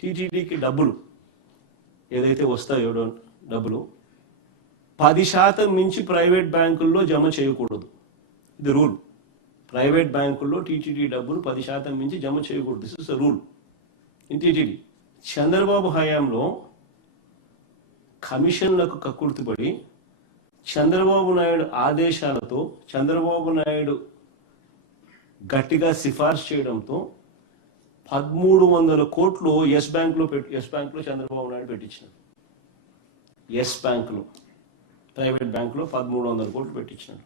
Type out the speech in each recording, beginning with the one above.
టీటీడీకి డబ్బులు ఏదైతే వస్తాయో డబ్బులు 10% మించి ప్రైవేట్ బ్యాంకుల్లో జమ చేయకూడదు. ఇది రూల్. ప్రైవేట్ బ్యాంకుల్లో టీటీడీ డబ్బులు 10% మించి జమ చేయకూడదు. This is the rule in TTD. Chandrababu హయాంలో కమిషన్లకు కక్కుర్తిపడి చంద్రబాబు నాయుడు ఆదేశాలతో చంద్రబాబు నాయుడు గట్టిగా సిఫార్సు చేయడంతో 1300 కోట్లు ఎస్ బ్యాంక్లో చంద్రబాబు నాయుడు పెట్టించినాడు. ఎస్ బ్యాంకులో, ప్రైవేట్ బ్యాంకులో 1300 కోట్లు పెట్టించినాడు.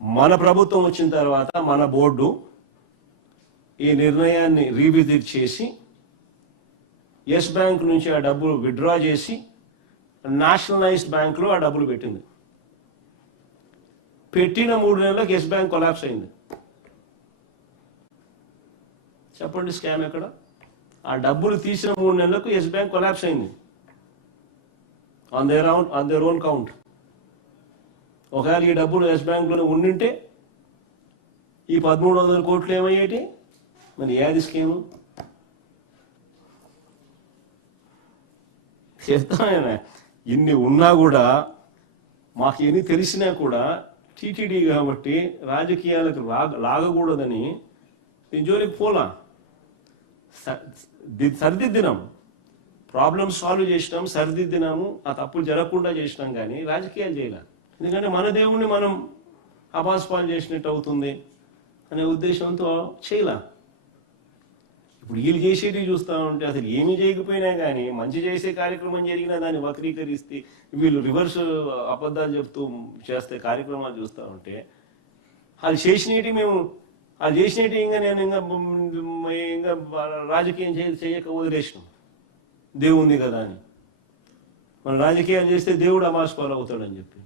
మన ప్రభుత్వం వచ్చిన తర్వాత మన బోర్డు ఈ నిర్ణయాన్ని రీవిజిట్ చేసి ఎస్ బ్యాంక్ నుంచి ఆ డబ్బులు విత్డ్రా చేసి నేషనలైజ్డ్ బ్యాంకులో ఆ డబ్బులు పెట్టింది. పెట్టిన 3 నెలలకు ఎస్ బ్యాంక్ కొలాప్స్ అయింది. చెప్పండి స్కామ్ ఎక్కడ? ఆ డబ్బులు తీసిన 3 నెలలకు ఎస్ బ్యాంక్ కొలాప్స్ అయింది ఆన్ దేర్ ఓన్ కౌంట్. ఒకవేళ ఈ డబ్బులు ఎస్ బ్యాంక్లోనే ఉండింటే ఈ 1300 కోట్లు ఏమయ్యేటి? మరి ఏది స్కీము చెప్తాను. ఇన్ని ఉన్నా కూడా మాకు ఎన్ని తెలిసినా కూడా టీటీడీ కాబట్టి రాజకీయాలకు లాగకూడదని జోలికి పోలా. సరిదిద్దినాం, ప్రాబ్లమ్ సాల్వ్ చేసినాం, సరిదిద్దినాము, ఆ తప్పులు జరగకుండా చేసినాం. కానీ రాజకీయాలు చేయలే. ఎందుకంటే మన దేవుణ్ణి మనం అపాస్పాలు చేసినట్టు అవుతుంది అనే ఉద్దేశంతో చేయలే. ఇప్పుడు వీళ్ళు చేసేది చూస్తూ ఉంటే అసలు ఏమీ చేయకపోయినా కానీ మంచి చేసే కార్యక్రమం జరిగినా దాన్ని వక్రీకరిస్తే వీళ్ళు రివర్స్ అబద్ధాలు చెప్తూ చేస్తే కార్యక్రమాలు చూస్తూ ఉంటే అది చేసినవి ఇంకా నేను ఇంకా రాజకీయం చేయక వదిలేసినాం. దేవుంది కదా అని మనం రాజకీయాలు చేస్తే దేవుడు అమాస్పాలు అవుతాడని చెప్పి